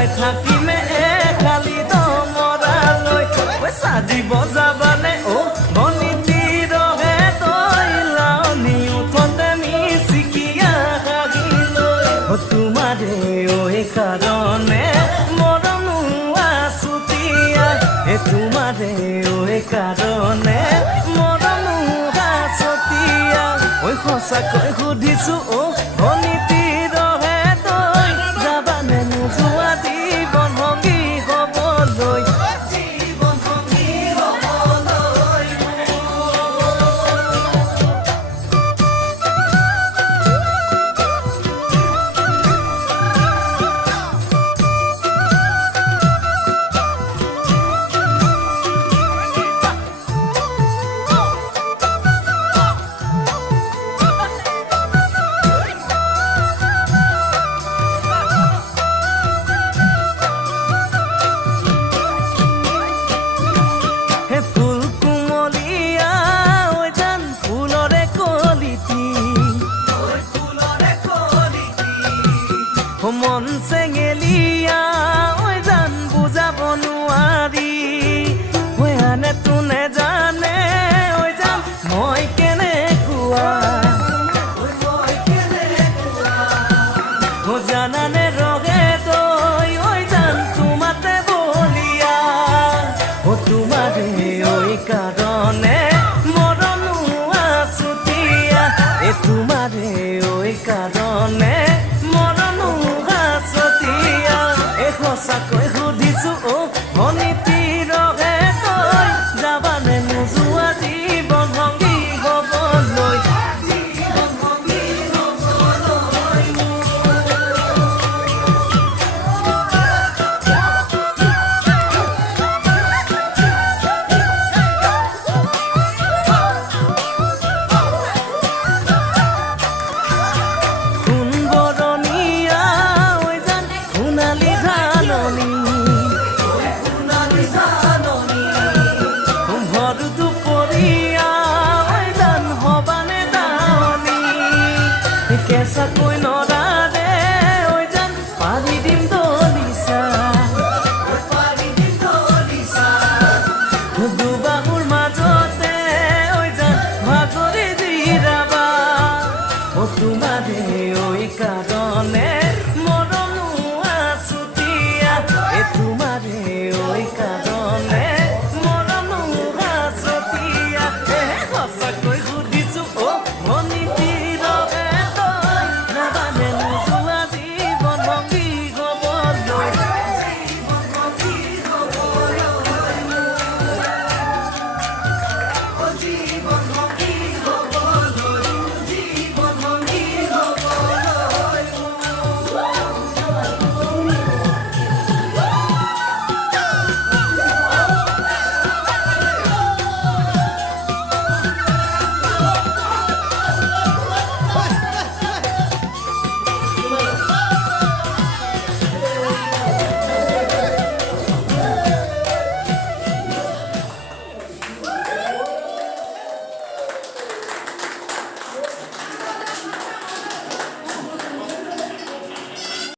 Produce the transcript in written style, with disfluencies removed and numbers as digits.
চাই থাকিমে খালি দমৰালৈ সাজিব যাবানে অ বনিতি ৰহে তই লাউনি উঠতে মিচিকিয়া হাগিলৈ তোমাৰে ঐ কাৰণে মৰমো আছুতীয়া তোমাৰে ঐ কাৰণে মৰমো আছুতীয়া ঐ সঁচাকৈ সুধিছো অ বনিতি ৰহে তই যাবানে নোযোৱা জীৱন সংগী হ'বলৈ মন চেঙেলিয়া ঐ জান বুজাব নোৱাৰি ঐ আনে তোনে জানে ঐ জান মই কেনেকুৱা জানানে